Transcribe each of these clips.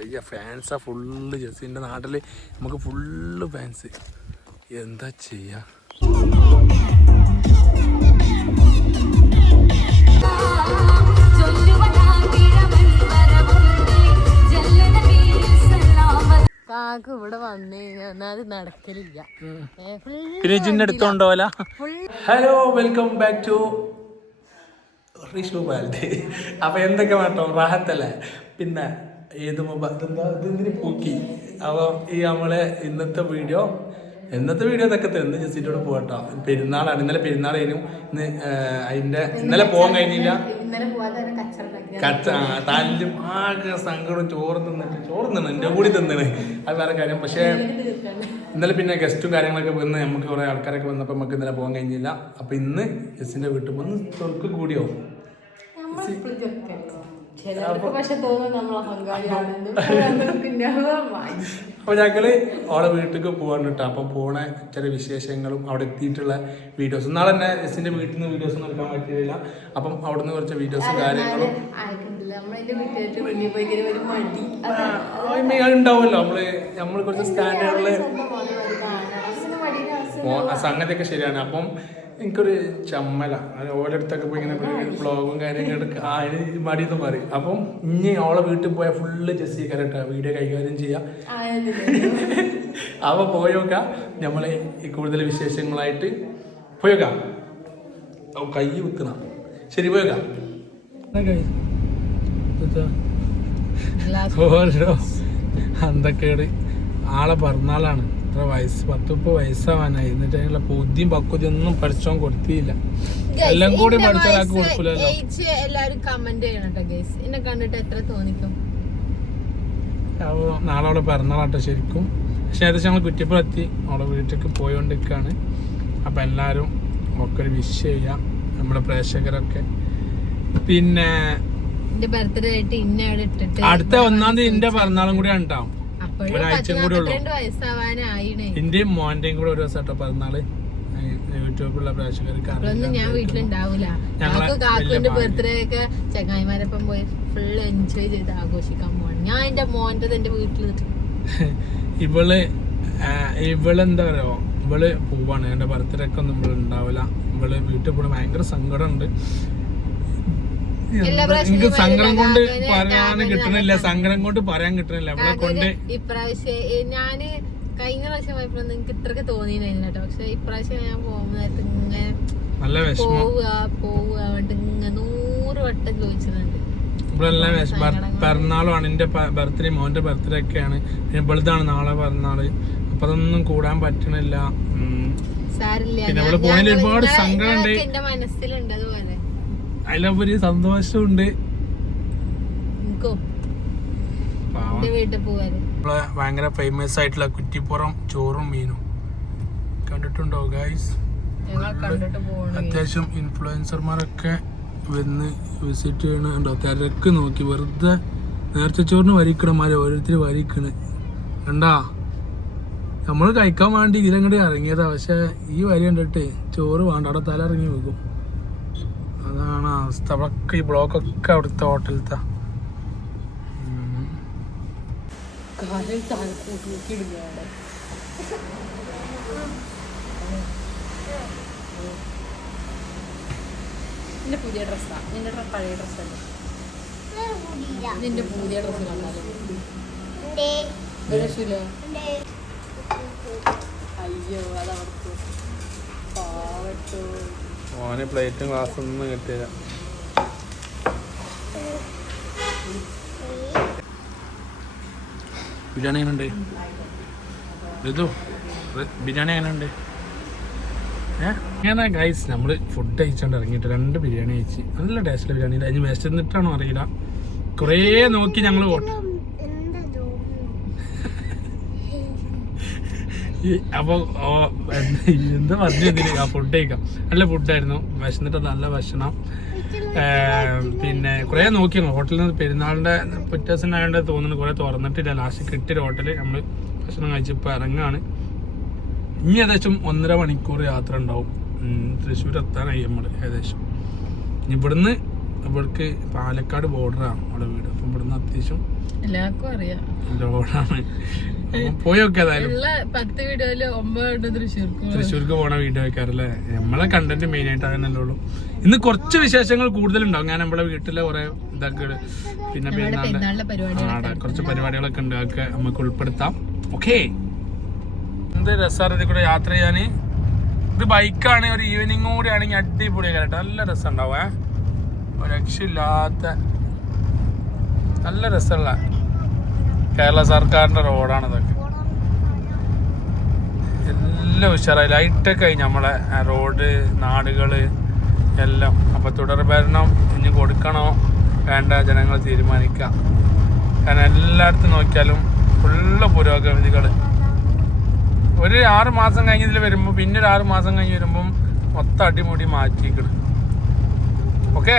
വലിയ ഫാൻസാ ഫുള്ള്. ജെസ്സിൻ്റെ നാട്ടിൽ നമുക്ക് ഫുള്ള് ഫാൻസ്. എന്താ ചെയ്യാ? കാക്ക് ഇവിടെ വന്നു കഴിഞ്ഞാൽ നടക്കലില്ല. പിന്നെ ജിന്നെ എടുത്തോണ്ടോല. ഹലോ, വെൽക്കം ബാക്ക് ടു റിഷു ബാൽഡി. അപ്പൊ എന്തൊക്കെ വേട്ടോ, റാഹത്തല്ലേ? പിന്നെ ഏത് ഇതെന്തിന് പൂക്കി. അപ്പോൾ ഈ നമ്മളെ ഇന്നത്തെ വീഡിയോ ഇതൊക്കെ തന്നെ ജെസ്സിയോട് പോകട്ടോ. പെരുന്നാളാണ്, ഇന്നലെ പെരുന്നാളേനും. ഇന്നലെ പോകാൻ കഴിഞ്ഞില്ല. തല്ലും ആകെ സങ്കടം. ചോറ് തിന്നു എൻ്റെ കൂടി തിന്നണ്. അത് വേറെ കാര്യം. പക്ഷേ ഇന്നലെ പിന്നെ ഗസ്റ്റും കാര്യങ്ങളൊക്കെ വന്ന് നമുക്ക് കുറേ ആൾക്കാരൊക്കെ വന്നപ്പോൾ നമുക്ക് ഇന്നലെ പോകാൻ കഴിഞ്ഞില്ല. അപ്പം ഇന്ന് ജെസ്സിൻ്റെ വീട്ടിൽ വന്ന് തൊർക്ക് കൂടിയോ. അപ്പൊ ഞങ്ങള് അവളെ വീട്ടിലേക്ക് പോകാൻ കിട്ടാം. അപ്പം പോണ ചില വിശേഷങ്ങളും അവിടെ എത്തിയിട്ടുള്ള വീഡിയോസ്. നാളെ തന്നെ ജെസ്സിന്റെ വീട്ടിൽ നിന്ന് വീഡിയോസ് ഒന്നും എടുക്കാൻ പറ്റിയില്ല. അപ്പം അവിടുന്ന് കുറച്ച് വീഡിയോസും കാര്യങ്ങളും ഉണ്ടാവുമല്ലോ. നമ്മള് കുറച്ച് സ്റ്റാൻഡേർഡില് സംഗതിയൊക്കെ ശരിയാണ്. അപ്പം എനിക്കൊരു ചമ്മല ഓരോരുത്തൊക്കെ പോയി ഇങ്ങനെ വ്ളോഗും കാര്യങ്ങളും എടുക്കുക. അതിന് മടിയെന്ന് പറയും. അപ്പം ഇനി അവളെ വീട്ടിൽ പോയാൽ ഫുള്ള് ജെസ്സി കരട്ടാ വീഡിയോ കൈകാര്യം ചെയ്യാം. അവ പോയോക്കാം. നമ്മളെ ഈ കൂടുതൽ വിശേഷങ്ങളായിട്ട് പോയോക്കാം. കൈ വെക്കണം. ശരി, പോയോക്കാം. ഓരോ അന്തക്കേട്. ആളെ പിറന്നാളാണ്. ഇത്ര വയസ്സ് 10-30 വയസ്സാവാനായി. എന്നിട്ട് അതിനുള്ള പൊതിയും പക്വതിയും ഒന്നും പഠിച്ചോൻ കൊടുത്തില്ല. എല്ലാം കൂടി പഠിച്ചാൽ കൊടുക്കില്ലല്ലോ. എല്ലാരും കമന്റ് ചെയ്യണം ഗൈസ്, എന്നെ കണ്ടിട്ട് എത്ര തോന്നിക്കും. അപ്പോൾ നാളെ അവിടെ പിറന്നാളാട്ടോ ശരിക്കും. പക്ഷെ ഏകദേശം ഞങ്ങൾ കുറ്റിപ്പുറത്തി അവളെ വീട്ടിലേക്ക് പോയോണ്ടിരിക്കുകയാണ്. അപ്പം എല്ലാവരും ഒക്കെ ഒരു വിഷ് ചെയ്യാം, നമ്മുടെ പ്രേക്ഷകരൊക്കെ. പിന്നെ അടുത്ത 1-ാം തീയതി എന്റെ പിറന്നാളും കൂടി ഉണ്ടാവും. ഒരാഴ്ചയും കൂടി ഉള്ളു. എന്റെയും മോന്റെയും കൂടെ ഒരു ദിവസം പിറന്നാള്. യൂട്യൂബിലുള്ള പ്രേക്ഷകർക്ക് ഞാൻ വീട്ടിലുണ്ടാവൂല. കാക്കുവിന്റെ ബർത്ത്ഡേ ഒക്കെ ചങ്ങായിമാരൊപ്പം പോയി ഫുള്ള് എൻജോയ് ചെയ്ത് ആഘോഷിക്കാൻ പോവാണ്. ഞാൻ എന്റെ മോന്റെ എന്റെ വീട്ടിൽ ഇവളെന്താ പറയുക, ഇവള് പോവാണ്. എന്റെ ബർത്ത്ഡേ ഒക്കെ ഒന്നും ഇവിടെ ഉണ്ടാവില്ല. ഇവള് വീട്ടിൽ പോണ ഭയങ്കര സങ്കടമുണ്ട്. എനിക്ക് സങ്കടം കൊണ്ട് പറയാൻ കിട്ടണില്ല. അവളെ കൊണ്ട് ഇപ്രാവശ്യം ഞാന് കഴിഞ്ഞ പ്രാവശ്യം പോയപ്പോ എനിക്ക് ഇത്രക്ക് തോന്നിയില്ല കേട്ടോ. പക്ഷെ ഇപ്രാവശ്യം ഞാൻ പോകുന്നതായിട്ട് ഇങ്ങനെ നല്ല പോവുക 100 വട്ടം ചോദിച്ചിട്ടുണ്ട്. ഇവളെല്ലാം പിറന്നാളുമാണ്. എന്റെ ബർത്ത്ഡേ, മോന്റെ ബർത്ത്ഡേ ഒക്കെയാണ്. ഇവളതാണ് നാളെ പിറന്നാള്. അപ്പൊ അതൊന്നും കൂടാൻ പറ്റണില്ല. പിന്നെ അവള് പോയതിൽ ഒരുപാട് സങ്കടം ഉണ്ട് എന്റെ മനസ്സിലുണ്ട്. അതുപോലെ അതിലൊരു സന്തോഷമുണ്ട്. ഭയങ്കര ഫേമസ് ആയിട്ടുള്ള കുറ്റിപ്പുറം ചോറും മീനും കണ്ടിട്ടുണ്ടോ ഗൈസ്? അത്യാവശ്യം ഇൻഫ്ലുവൻസർമാരൊക്കെ വന്ന് വിസിറ്റ് ചെയ്യണുണ്ടോ? തിരക്ക് നോക്കി വെറുതെ നേർച്ച ചോറിന് വരിക്കണമാരെ ഓരോരുത്തർ വരിക്കണ് കണ്ടാ. നമ്മൾ കഴിക്കാൻ വേണ്ടി ഇതിലങ്ങോട്ട് ഇറങ്ങിയതാ. പക്ഷെ ഈ വരി കണ്ടിട്ട് ചോറ് വേണ്ട, അവിടെ തല ഇറങ്ങി വെക്കും. അതാണ് അവസ്ഥ. അവിടൊക്കെ ഈ ബ്ലോക്കൊക്കെ അവിടുത്തെ ഹോട്ടലത്തെ. പുതിയ ഡ്രസ്സാ, നിന്റെ പഴയ ഡ്രസ്സല്ലേ? നിന്റെ പുതിയ ഡ്രസ്സ് കണ്ടാലോ? അയ്യോ, അതവർക്ക് പാവട്ടോ. ഓന് പ്ലേറ്റും ഗ്ലാസും ഒന്നും കിട്ടിയില്ല. ബിരിയാണി എങ്ങനെയുണ്ട്? ബിരിയാണി എങ്ങനെയുണ്ട്? അങ്ങനെ ഗൈസ് നമ്മൾ ഫുഡ് കഴിച്ചോണ്ട് ഇറങ്ങിയിട്ട് 2 ബിരിയാണി കഴിച്ച്. നല്ല ടേസ്റ്റുള്ള ബിരിയാണി. അതിന് വിശന്നിട്ടാണോ അറിയില്ല, കുറേ നോക്കി ഞങ്ങൾ അപ്പോൾ എന്താ പറഞ്ഞതിന് ആ ഫുഡ് കഴിക്കാം. നല്ല ഫുഡായിരുന്നു, വിശന്നിട്ട് നല്ല ഭക്ഷണം. പിന്നെ കുറേ നോക്കിയിരുന്നു ഹോട്ടലിൽ നിന്ന്. പെരുന്നാളിൻ്റെ പിറ്റേഴ്സിനായതുകൊണ്ട് തോന്നുന്നു കുറേ തുറന്നിട്ടില്ല. ലാസ്റ്റ് കിട്ടിയൊരു ഹോട്ടലിൽ നമ്മൾ ഭക്ഷണം കഴിച്ച് ഇപ്പോൾ ഇറങ്ങുകയാണ്. ഇനി ഏകദേശം 1.5 മണിക്കൂർ യാത്ര ഉണ്ടാവും. തൃശ്ശൂർ എത്താനായി നമ്മൾ ഏകദേശം. ഇവിടുന്ന് ഇവർക്ക് പാലക്കാട് ബോർഡറാണ് അവിടെ വീട്. അപ്പം ഇവിടുന്ന് അത്യാവശ്യം എല്ലാവർക്കും അറിയാം ലോഡാണ്. പോയി നോക്കി ഏതായാലും 10 വീഡിയോയില് 9 തൃശ്ശൂർക്ക് പോണ വീഡിയോ വെക്കാറല്ലേ. നമ്മളെ കണ്ടന്റ് മെയിൻ ആയിട്ട് അങ്ങനല്ലേ ഉള്ളൂ. ഇന്ന് കുറച്ച് വിശേഷങ്ങൾ കൂടുതലുണ്ടാവും. ഞാൻ നമ്മളെ വീട്ടിലെ കുറെ ഇതൊക്കെ പിന്നെ പെരുന്നാളിന്റെ കുറച്ച് പരിപാടികളൊക്കെ ഉണ്ട്. അതൊക്കെ നമുക്ക് ഉൾപ്പെടുത്താം. ഓക്കെ, എന്ത് രസമാണ് ഇതിൽ കൂടെ യാത്ര ചെയ്യാന്. ഇത് ബൈക്കാണ്. ഒരു ഈവനിങ് കൂടി ആണെങ്കിൽ അടിപൊളിയായിട്ട് നല്ല രസം ഉണ്ടാവും. ഒരു രക്ഷയില്ലാത്ത നല്ല രസമുള്ള കേരള സർക്കാരിന്റെ റോഡാണ് ഇതൊക്കെ. എല്ലാം ഉഷാറായി ലൈറ്റൊക്കെ കഴിഞ്ഞ് നമ്മളെ റോഡ് നാടുകള് എല്ലാം. അപ്പൊ തുടർഭരണം ഇനി കൊടുക്കണോ വേണ്ട ജനങ്ങൾ തീരുമാനിക്കാം. കാരണം എല്ലായിടത്തും നോക്കിയാലും ഫുള്ള് പുരോഗതികൾ. ഒരു 6 മാസം കഴിഞ്ഞതിൽ വരുമ്പോൾ പിന്നെ ഒരു 6 മാസം കഴിഞ്ഞ് വരുമ്പം മൊത്തം അടിമുടി മാറ്റിക്കണം. Okay,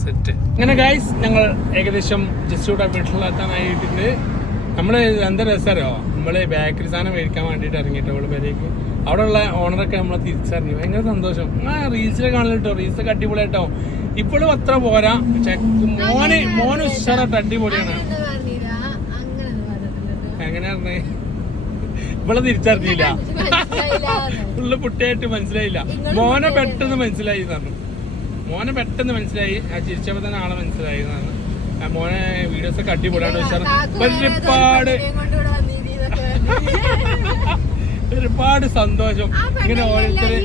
set. ഇങ്ങനെ ഗൈസ് ഞങ്ങൾ ഏകദേശം ജസ്റ്റ് വീട്ടിലെത്താനായിട്ടുണ്ട്. നമ്മള് എന്താ രസമോ, നമ്മള് ബേക്കറി സാധനം മേടിക്കാൻ വേണ്ടിയിട്ട് ഇറങ്ങിയിട്ട് അവള് പേരേക്ക്. അവിടെ ഉള്ള ഓണറൊക്കെ നമ്മളെ തിരിച്ചറിഞ്ഞു. ഭയങ്കര സന്തോഷം. റീൽസിലെ കാണല്ലോ കേട്ടോ, റീൽസൊക്കെ അടിപൊളിയായിട്ടോ. ഇപ്പോഴും അത്ര പോരാ, പക്ഷെ മോന് ഉഷാറായിട്ട് അടിപൊളിയാണ്. എങ്ങനെയാ പറഞ്ഞേ, ഇവളെ തിരിച്ചറിഞ്ഞില്ല. ഫുള്ള് പുട്ടിയായിട്ട് മനസ്സിലായില്ല. മോനെ പെട്ടെന്ന് മനസ്സിലായി പറഞ്ഞു. മോനെ പെട്ടെന്ന് മനസ്സിലായി. ആ ചിരിച്ചപ്പോ തന്നെ ആളെ മനസ്സിലായി എന്നാണ്. മോനെ വീഡിയോസ് ഒക്കെ അടിപൊളിയാണ്. ഒരുപാട് സന്തോഷം. ഇങ്ങനെ ഓരോരുത്തര്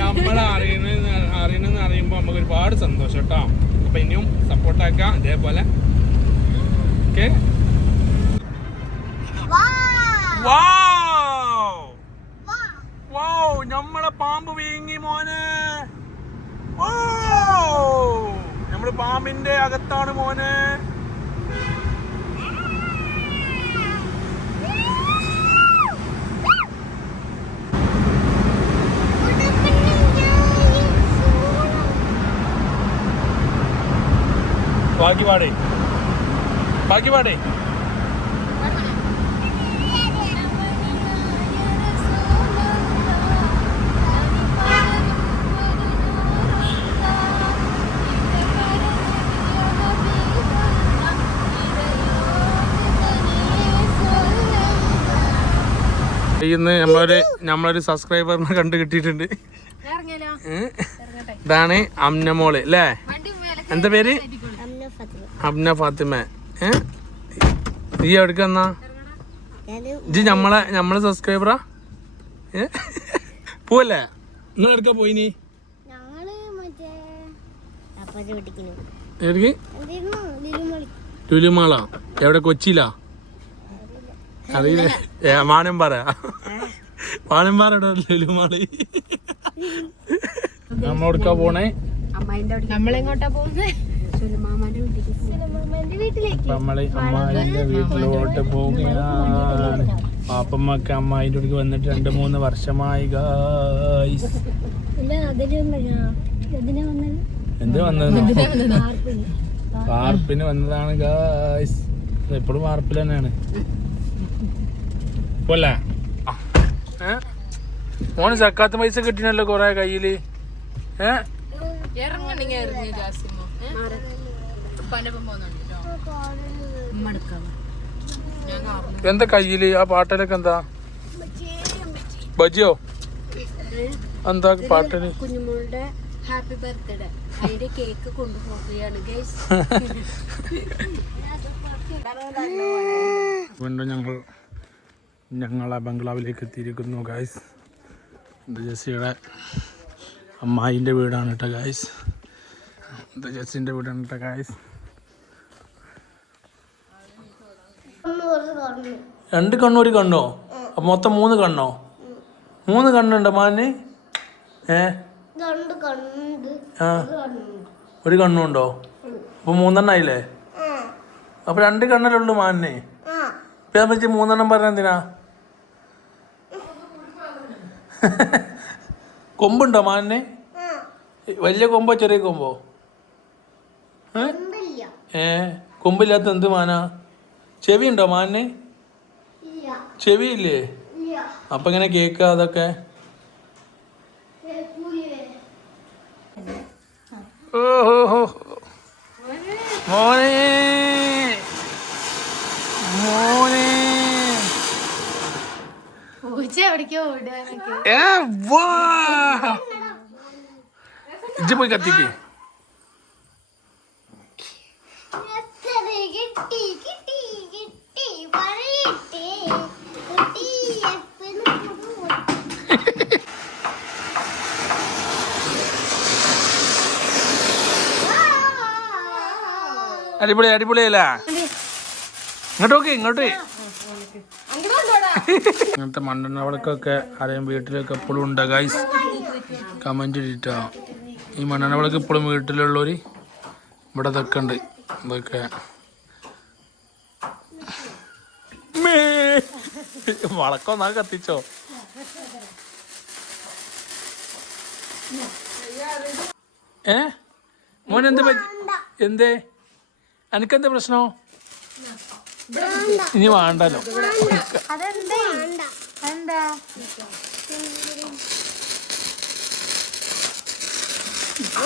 നമ്മളെ അറിയണമെന്ന് അറിയുമ്പോ നമുക്ക് ഒരുപാട് സന്തോഷം കേട്ടോ. അപ്പൊ ഇനിയും സപ്പോർട്ടാക്കാം ഇതേപോലെ. ഓക്കെ, നമ്മളെ പാമ്പ് വീങ്ങി മോനെ. നമ്മള് പാമ്പിന്റെ അകത്താണ് മോനെ. ബാക്കി പാടേ ഇന്ന് നമ്മളൊരു സബ്സ്ക്രൈബറിനെ കണ്ടു കിട്ടിയിട്ടുണ്ട്. ഇതാണ് അമ്നമോള് അല്ലേ? എന്താ പേര്? അബ്ന ഫാത്തിമ. നീ എവിടേക്ക് വന്നാ? ഇജ്ജ് നമ്മളെ സബ്സ്ക്രൈബറാ? പോവല്ലേ? നിങ്ങൾ എവിടേക്കാ പോയിനി? ലുലുമാളാ? എവിടെ? കൊച്ചിയിലാ? അറിയില്ല. മാനമ്പാറ ലുലുമാള്. നമ്മളെവിടേക്കാ പോണേ? നമ്മളെങ്ങോട്ടാ പോകുന്നേ? നമ്മള് അമ്മായിന്റെ വീട്ടിലോട്ട് പോവുകയാണ്. പാപ്പമ്മക്ക് അമ്മായിന്റെ അടുക്ക് വന്നിട്ട് 2-3 വർഷമായി ഗായ്സ്. എന്ത് വന്നത്? വാർപ്പിന് വന്നതാണ് ഗായ്സ്. എപ്പോഴും വാർപ്പിൽ തന്നെയാണ്. പോലെ മോന് ചക്കാത്ത പൈസ കിട്ടിനല്ലോ കൊറേ കയ്യില്. എന്താ കയ്യില്? ആ പാട്ടലൊക്കെ എന്താ? ബജിയോ? എന്താ പാട്ടിന്? കുഞ്ഞുമോളുടെ ഹാപ്പി ബർത്ത്ഡേ അതിന്റെ കേക്ക് കൊണ്ടുപോവുകയാണ് ഗൈസ്. വീണ്ടും ഞങ്ങളെ ബംഗ്ലാവിലേക്ക് എത്തിയിരിക്കുന്നു ഗൈസ്. ഇത് ജെസ്സിയുടെ അമ്മായിൻ്റെ വീടാണ് കേട്ടോ ഗൈസ്. ഇത് ജെസ്സിൻ്റെ വീടാണ് കേട്ടോ ഗൈസ്. 2 കണ്ണോ 1 കണ്ണോ? അപ്പം മൊത്തം 3 കണ്ണോ? 3 കണ്ണുണ്ടോ മാന്? 1 കണ്ണുണ്ടോ? അപ്പൊ 3 ആയില്ലേ? അപ്പൊ 2 കണ്ണല്ലേ ഉള്ളു മാനിന്? ഇപ്പൊ ഞാൻ പറ്റി 3 പറഞ്ഞ എന്തിനാ? കൊമ്പുണ്ടോ മാനിന്? വലിയ കൊമ്പോ ചെറിയ കൊമ്പോ? കൊമ്പില്ലാത്ത എന്ത് മാനാ? ചെവി ഉണ്ടോ മാനിന്? ചെവിയില്ലേ? അപ്പൊ ഇങ്ങനെ കേക്ക അതൊക്കെ? ഓഹോ മോനെ മോനെ പൂച്ച എവിടേക്കോ ഓടുക. ഇജ്ജ് പോയി കത്തിക്ക്. അടിപൊളി അടിപൊളിയല്ല. ഇങ്ങോട്ട് ഇങ്ങനത്തെ മണ്ണെണ്ണ വിളക്കൊക്കെ ആരെയും വീട്ടിലൊക്കെ എപ്പോഴും ഉണ്ടോ ഗൈസ്? കമന്റ് ഇട്ടോ. ഈ മണ്ണെണ്ണ വിളക്ക് ഇപ്പോഴും വീട്ടിലുള്ളവര് ഇവിടെ ഇതൊക്കെ ഉണ്ട്. ഇതൊക്കെ വളക്കൊന്നാ കത്തിച്ചോ? മോനെന്ത് പറ്റി? എന്തേ എനിക്കെന്താ പ്രശ്നോ? ഇനി വേണ്ടല്ലോ.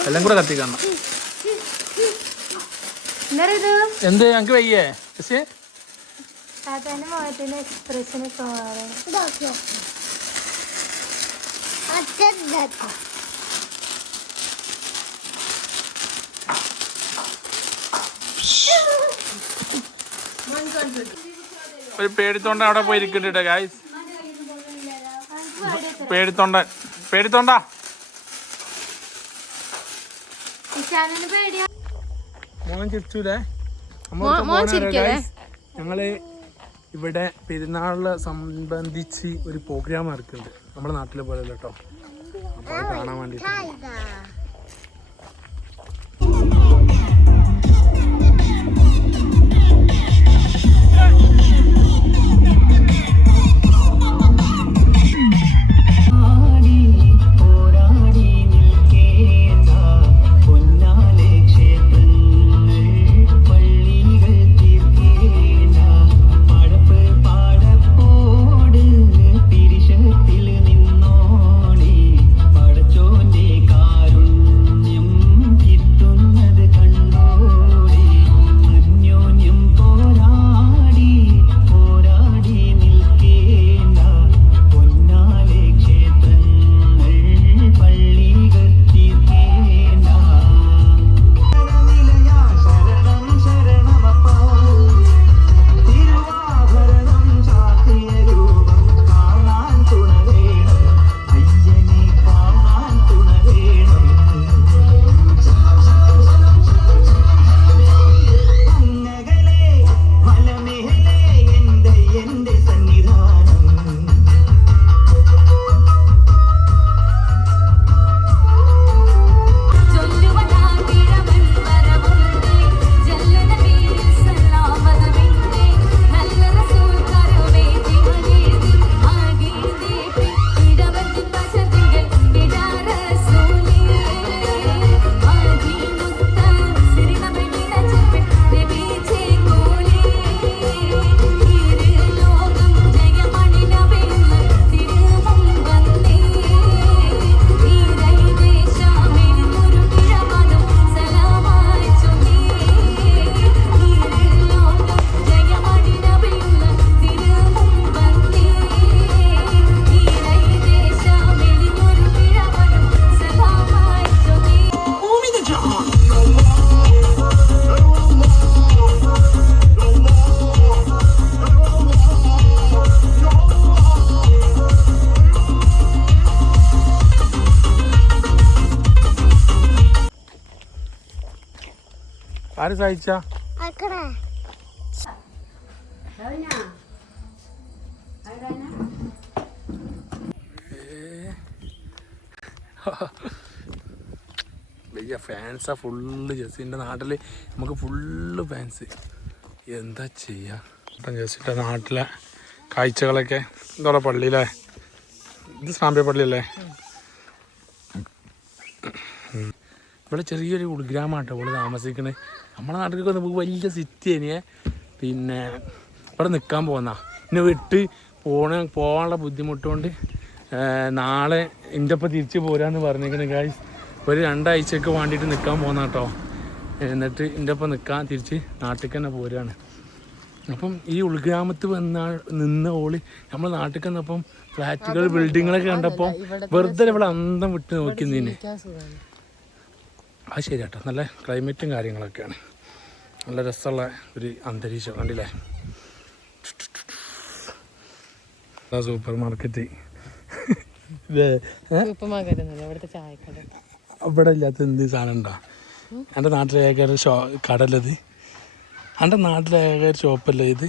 എല്ലാം കൂടെ കത്തിക്കണം. എന്ത് ഞങ്ങക്ക് വയ്യേ? എക്സ്പ്രഷൻ ഒരു പേടിത്തൊണ്ട അവിടെ പോയി ഇരിക്കണ്ട ഗായ്സ്. പേടിത്തൊണ്ട മോൻ ചിരിച്ചൂലേ? ഞങ്ങള് ഇവിടെ പെരുന്നാളിനെ സംബന്ധിച്ച് ഒരു പ്രോഗ്രാം ഇറക്കുന്നുണ്ട്. നമ്മുടെ നാട്ടിലെ പോലെ കേട്ടോ. അപ്പൊ അത് കാണാൻ വേണ്ടിട്ട് ആര് സഹിച്ച വലിയ ഫാൻസാ ഫുള്ള്. ജെസ്സിൻ്റെ നാട്ടിൽ നമുക്ക് ഫുള്ള് ഫാൻസ്. എന്താ ചെയ്യാ? ജെസ്സിൻ്റെ നാട്ടിലെ കാഴ്ചകളൊക്കെ. എന്താ പള്ളിയിലെ ഇത് സാമ്പ്യ പള്ളിയല്ലേ? ഇവിടെ ചെറിയൊരു ഉൾഗ്രാമമാട്ടോ ഇവിടെ താമസിക്കണേ. നമ്മളെ നാട്ടിലേക്ക് നമുക്ക് വലിയ സിറ്റി തന്നെയേ. പിന്നെ ഇവിടെ നിൽക്കാൻ പോകുന്ന പിന്നെ വിട്ട് പോകാനുള്ള ബുദ്ധിമുട്ടുകൊണ്ട് നാളെ എൻ്റെ ഒപ്പം തിരിച്ച് പോരാന്ന് പറഞ്ഞേക്കണേ ഗായ്സ്. ഒരു 2 ആഴ്ചക്ക് വേണ്ടിയിട്ട് നിൽക്കാൻ പോകുന്ന കേട്ടോ. എന്നിട്ട് എൻ്റെ ഒപ്പം നിൽക്കാൻ തിരിച്ച് നാട്ടിലേക്ക് തന്നെ പോരുകയാണ്. അപ്പം ഈ ഉൾഗ്രാമത്തിൽ നിന്ന ഓള് നമ്മൾ നാട്ടിൽ വന്നപ്പം ഫ്ലാറ്റുകൾ ബിൽഡിങ്ങുകളൊക്കെ കണ്ടപ്പോൾ വെറുതെ ഇവിടെ അന്തം വിട്ട് നോക്കുന്നതിന്. അത് ശരി കേട്ടോ, നല്ല ക്ലൈമറ്റും കാര്യങ്ങളൊക്കെയാണ്, നല്ല രസമുള്ള ഒരു അന്തരീക്ഷം കണ്ടില്ലേ. സൂപ്പർ മാർക്കറ്റ് ഇവിടെ ഇല്ലാത്ത എന്ത് സാധനം ഉണ്ടോ? എൻ്റെ നാട്ടിലേക്കാർ കടലത്, എൻ്റെ നാട്ടിലേക്കാർ ഷോപ്പല്ലേ ഇത്?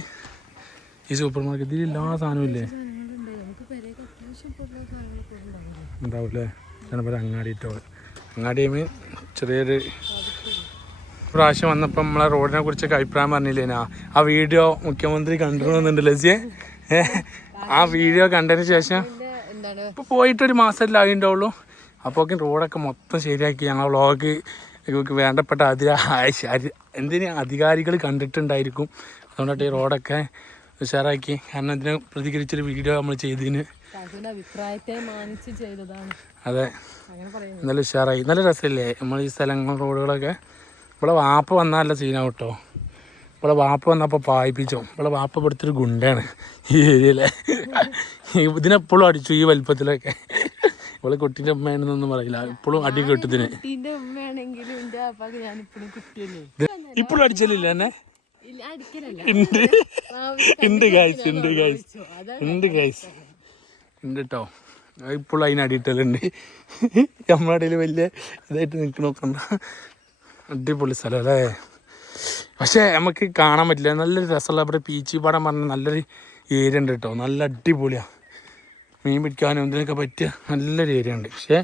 ഈ സൂപ്പർ മാർക്കറ്റിൽ എല്ലാ സാധനവും ഇല്ലേ ഉണ്ടാവില്ലേ? ഞാനിപ്പോൾ അങ്ങാടിയിട്ടോ, അങ്ങാടിയുമേ ചെറിയൊരു പ്രാവശ്യം വന്നപ്പോൾ നമ്മളെ റോഡിനെ കുറിച്ചൊക്കെ അഭിപ്രായം പറഞ്ഞില്ലേനാ? ആ വീഡിയോ മുഖ്യമന്ത്രി കണ്ടിരുന്നുണ്ടല്ലോ ചേച്ചിയെ. ആ വീഡിയോ കണ്ടതിന് ശേഷം ഇപ്പോൾ പോയിട്ടൊരു മാസമല്ലേ ആയിട്ടുണ്ടാവുള്ളൂ. അപ്പോൾ റോഡൊക്കെ മൊത്തം ശരിയാക്കി ഞങ്ങൾ വ്ളോഗ് വേണ്ടപ്പെട്ട എന്തിന് അധികാരികൾ കണ്ടിട്ടുണ്ടായിരിക്കും. അതുകൊണ്ടിട്ട് ഈ റോഡൊക്കെ ഉഷാറാക്കി. കാരണം ഇതിനെ പ്രതികരിച്ചൊരു വീഡിയോ നമ്മൾ ചെയ്തതിന് അതെ നല്ല ഉഷാറായി, നല്ല രസമല്ലേ നമ്മൾ ഈ സ്ഥലങ്ങൾ റോഡുകളൊക്കെ. ഇവിടെ വാപ്പ വന്നാലല്ല സീനാവും കേട്ടോ. ഇവിടെ വാപ്പ വന്നപ്പോൾ പായിപ്പിച്ചോ. ഇവിടെ വാപ്പ പെടുത്തൊരു ഗുണ്ടാണ് ഈ ഏരിയയിലെ. ഇതിനെപ്പോഴും അടിച്ചു ഈ വലിപ്പത്തിലൊക്കെ. ഇവിടെ കുട്ടീൻ്റെ അമ്മയാണെന്നൊന്നും പറയില്ല, ഇപ്പോഴും അടി കെട്ടതിന്. ഇപ്പോഴും അടിച്ചില്ല എന്നെ? ഉണ്ട് കേട്ടോ. ഇപ്പോഴും അതിന് അടിയിട്ടലുണ്ട്. നമ്മുടെ ഇടയിൽ വലിയ ഇതായിട്ട് നിൽക്കണോക്കണ്ട. അടിപൊളി സ്ഥലം അല്ലേ? പക്ഷേ നമുക്ക് കാണാൻ പറ്റില്ല. നല്ലൊരു രസമുള്ള ഇവിടെ പീച്ചിപ്പാടം പറഞ്ഞ നല്ലൊരു ഏരിയ ഉണ്ട് കേട്ടോ. നല്ല അടിപൊളിയാണ്, മീൻ പിടിക്കാനും ഇതിനൊക്കെ പറ്റിയ നല്ലൊരു ഏരിയ ഉണ്ട്. പക്ഷേ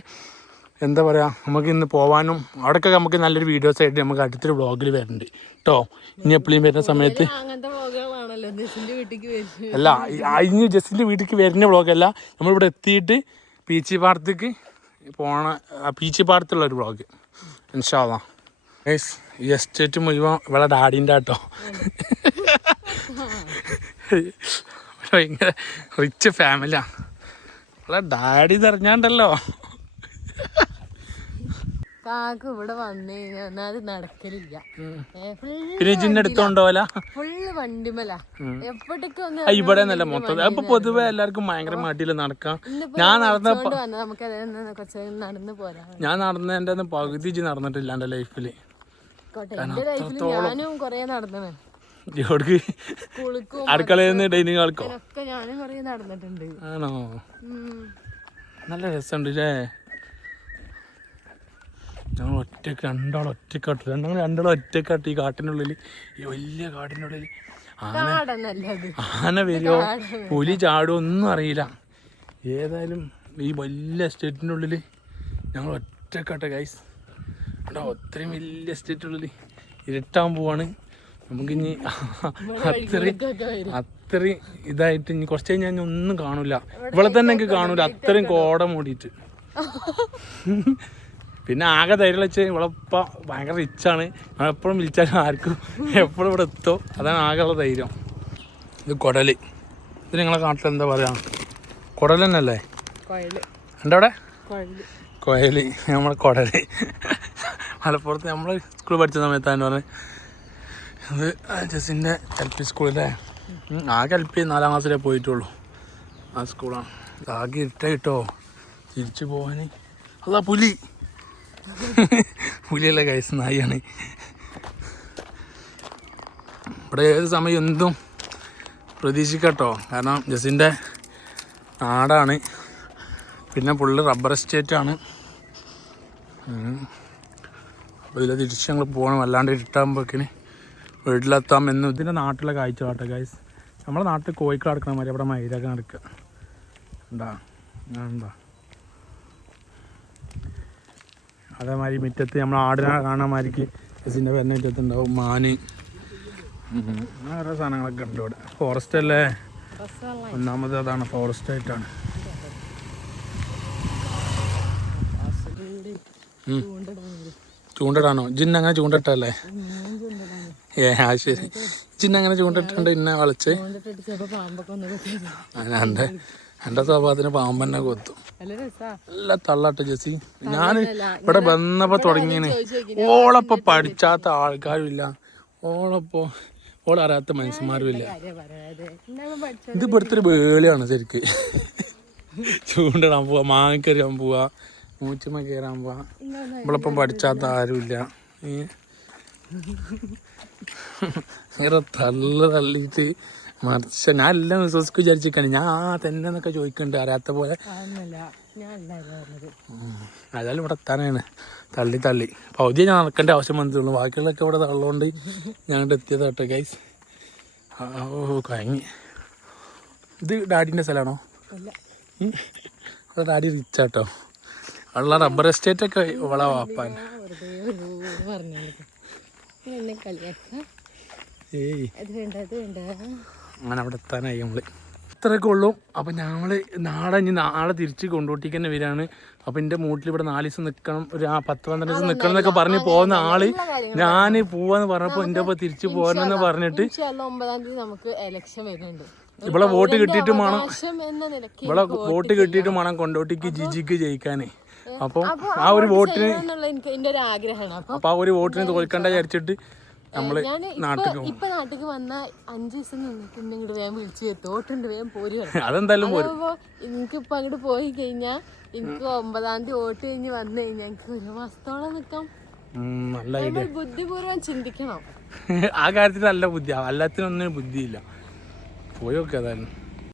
എന്താ പറയുക, നമുക്ക് ഇന്ന് പോകാനും അവിടെയൊക്കെ നമുക്ക് നല്ലൊരു വീഡിയോസ് ആയിട്ട് നമുക്ക് അടുത്തൊരു വ്ളോഗിൽ വരുന്നുണ്ട് കേട്ടോ. ഇനി എപ്പോഴും വരുന്ന സമയത്ത് അല്ല, ഇനി ജസ്റ്റിൻ്റെ വീട്ടിലേക്ക് വരുന്ന വ്ളോഗല്ല, നമ്മളിവിടെ എത്തിയിട്ട് പീച്ചി പാടത്തേക്ക് പീച്ചി പാടത്തുള്ളൊരു വ്ളോഗ് ഇൻഷാ അല്ലാഹ്. ഈ എസ്റ്റേറ്റ് മുഴുവൻ ഇവിടെ ഡാഡിൻ്റെ കേട്ടോ. ഭയങ്കര റിച്ച് ഫാമിലിയാണ്. ഇവിടെ ഡാഡി തെരഞ്ഞാണ്ടല്ലോ. ഇവിടെ വന്നു കഴിഞ്ഞാൽ നടക്കലില്ല. പിന്നെ ജിന്റെ അടുത്തോണ്ടോല ഫുള്ള് വണ്ടിമല എപ്പോഴേക്കും ഇവിടെ നല്ല മൊത്തം. അപ്പൊ പൊതുവെ എല്ലാവർക്കും ഭയങ്കര മടിയില്ല നടക്കാം. ഞാൻ നടന്നപ്പോ നമുക്ക് നടന്നു പോരാ. ഞാൻ നടന്നതിന്റെ പകുതി നടന്നിട്ടില്ല എന്റെ ലൈഫില്. ഞാനും കൊറേ നടന്നു. അടുക്കളയിൽ നിന്ന് ഡൈനിങ് ഹാൾക്കോ ഞാനും കൊറേ നടന്നിട്ടുണ്ട്. ആണോ? നല്ല രസമുണ്ട് അല്ലേ? ഞങ്ങൾ രണ്ടാളും ഒറ്റക്കാട്ട് ഈ കാട്ടിനുള്ളിൽ, ഈ വലിയ കാട്ടിനുള്ളിൽ ആന വരുമോ പുലി ചാടുമോ ഒന്നും അറിയില്ല. ഏതായാലും ഈ വലിയ എസ്റ്റേറ്റിൻ്റെ ഉള്ളിൽ ഞങ്ങൾ ഒറ്റക്കാട്ടെ ഗൈസ്. കേട്ടോ, അത്രയും വലിയ എസ്റ്റേറ്റിനുള്ളിൽ ഇരുട്ടാൻ പോവാണ്. നമുക്കിനി അത്രയും ഇതായിട്ട് ഇനി കുറച്ച് കഴിഞ്ഞാൽ ഞാൻ ഒന്നും കാണൂല. ഇവിടെ തന്നെ എനിക്ക് കാണൂല, അത്രയും കോട മൂടിയിട്ട്. പിന്നെ ആകെ ധൈര്യം വെച്ച് ഇവളിപ്പോൾ ഭയങ്കര റിച്ചാണ്. എപ്പോഴും വിളിച്ചാലും ആർക്കും എപ്പോഴും ഇവിടെ എത്തും. അതാണ് ആകെയുള്ള ധൈര്യം. ഇത് കുടല്. ഇത് നിങ്ങളെ നാട്ടിൽ എന്താ പറയുക? കുടൽ തന്നെയല്ലേ? എൻ്റെ അവിടെ കൊയല്, നമ്മളെ കുടല്. മലപ്പുറത്ത് നമ്മൾ സ്കൂളിൽ പഠിച്ച സമയത്താണ് പറഞ്ഞത്. അത് ജസിൻ്റെ LP സ്കൂളിലെ ആകെ LP 4ാം ക്ലാസ്സിലേ പോയിട്ടുള്ളൂ. ആ സ്കൂളാണ്. ആകെ ഇട്ടായിട്ടോ തിരിച്ചു പോകാൻ. അതാ പുലി. പുലിയല്ല കൈസ്, നായാണ്. ഇവിടെ ഏത് സമയം എന്തും പ്രതീക്ഷിക്കട്ടോ. കാരണം ജസിൻ്റെ നാടാണ്. പിന്നെ ഫുള്ള് റബ്ബർ എസ്റ്റേറ്റാണ്. അപ്പോൾ ഇതിൽ തിരിച്ച് ഞങ്ങൾ പോകണം. വല്ലാണ്ട് ഇരുട്ടാകുമ്പോഴേക്കിന് വീട്ടിലെത്താമെന്നും. ഇതിൻ്റെ നാട്ടിലെ കാഴ്ച കാട്ടെ ഗൈസ്. നമ്മളെ നാട്ടിൽ കോഴിക്കോട് നടക്കണ മാതിരി അവിടെ മയിലൊക്കെ നടക്കുക ഉണ്ടാ. എന്താ അതേമാതിരി മുറ്റത്ത് നമ്മൾ ആടിനെ കാണാൻ മാതിരിക്ക് ജസിൻ്റെ പേരിൻ്റെ മുറ്റത്തുണ്ടാവും മാന്, ഓരോ സാധനങ്ങളൊക്കെ ഉണ്ട് ഇവിടെ. ഫോറസ്റ്റ് അല്ലേ? ഒന്നാമത് അതാണ്, ഫോറസ്റ്റ് ആയിട്ടാണ്. ചൂണ്ടിടാനോ? ജിന്നങ്ങനെ ചൂണ്ടിട്ടല്ലേ? ആ ശരി. ജിന്നങ്ങനെ ചൂണ്ടിട്ടുണ്ട് ഇന്നെ വളച്ച്. എൻ്റെ എൻ്റെ സ്വഭാവത്തിന് പാമ്പന്നെ കൊത്തും. നല്ല രസാ. നല്ല തള്ളാട്ടെ ജെസ്സി. ഞാൻ ഇവിടെ വന്നപ്പോ തുടങ്ങിയാണ്. ഓളപ്പോ പഠിച്ചാത്ത ആൾക്കാരും ഇല്ല, ഓളറിയാത്ത മനുഷ്യന്മാരും ഇല്ല. ഇത് ഇവിടുത്തെ ഒരു വേളിയാണ് ശരിക്ക്. ചൂണ്ടിടാൻ പോവാ, മാങ്ങക്കറിയാൻ പോവാ, മൂച്ചമ്മ കയറാൻ പോവാ. ഇവളിപ്പം പഠിച്ചാത്ത ആരുമില്ല. ഇങ്ങനെ തള്ളിയിട്ട് മറിച്ച ഞാൻ എല്ലാം വിശ്വസിച്ച് വിചാരിച്ചിരിക്കാണ്. ഞാൻ തന്നെ എന്നൊക്കെ ചോദിക്കുന്നുണ്ട് അറിയാത്ത പോലെ. ഏതായാലും ഇവിടെ എത്താനാണ്. തള്ളി പൗതിയെ ഞാൻ നടക്കേണ്ട ആവശ്യം വന്നിട്ടുള്ളൂ. ബാക്കിയുള്ളതൊക്കെ ഇവിടെ തള്ളുകൊണ്ട് ഞങ്ങളുടെ എത്തിയത് കേട്ടോ ഗൈസ്. ഓ കഴിഞ്ഞ്. ഇത് ഡാഡിൻ്റെ സ്ഥലമാണോ? ഇവിടെ ഡാഡി റിച്ചാട്ടോ. ഉള്ള റബ്ബർ എസ്റ്റേറ്റ് ഒക്കെ ഇവിടെ വാപ്പാൻ. ഏയ് അങ്ങനെ അവിടെ എത്താനായി നമ്മള്. ഇത്രയൊക്കെ ഉള്ളൂ. അപ്പം ഞങ്ങൾ നാളെ തിരിച്ച് കൊണ്ടോട്ടിക്ക് തന്നെ വരികയാണ്. അപ്പം എൻ്റെ മൂട്ടിൽ ഇവിടെ 4 ദിവസം നിൽക്കണം, ഒരു 10-12 ദിവസം നിൽക്കണം എന്നൊക്കെ പറഞ്ഞ് പോകുന്ന ആള് ഞാൻ പോവാന്ന് പറഞ്ഞപ്പോൾ എൻ്റെ ഒപ്പം തിരിച്ചു പോകണമെന്ന് പറഞ്ഞിട്ട് 9-ാം തീയതി നമുക്ക് എലക്ഷൻ വരുന്നുണ്ട്. ഇവിടെ വോട്ട് കിട്ടിയിട്ട് വേണം, ഇവിടെ വോട്ട് കിട്ടിയിട്ട് വേണം കൊണ്ടോട്ടിക്ക് ജിജിക്ക് ജയിക്കാനേ. അപ്പം ആ ഒരു വോട്ടിന് അപ്പം ആ ഒരു വോട്ടിന് തോൽക്കണ്ട വിചാരിച്ചിട്ട് നമ്മള് നാട്ടിക്ക് വന്ന 5 ദിവസം നിന്നിട്ട് ഇങ്ങോട്ട് വേഗം വിളിച്ചു തോട്ടുണ്ട് വേഗം പോരുകയാണ്. അതെന്തായാലും പോരും. എനിക്കിപ്പോ അങ്ങോട്ട് പോയി കഴിഞ്ഞാൽ എനിക്ക് 9-ാം തീയതി വോട്ട് കഴിഞ്ഞ് വന്നു കഴിഞ്ഞാൽ എനിക്ക് 1 മാസത്തോളം നിൽക്കാം. നല്ല ഐഡിയ. ബുദ്ധിപൂർവ്വം ചിന്തിക്കണം. ആ കാര്യത്തിൽ നല്ല ബുദ്ധിയാണ്, എല്ലാത്തിനൊന്നും ബുദ്ധിയില്ല. പോയി നോക്കുക ഏതായാലും.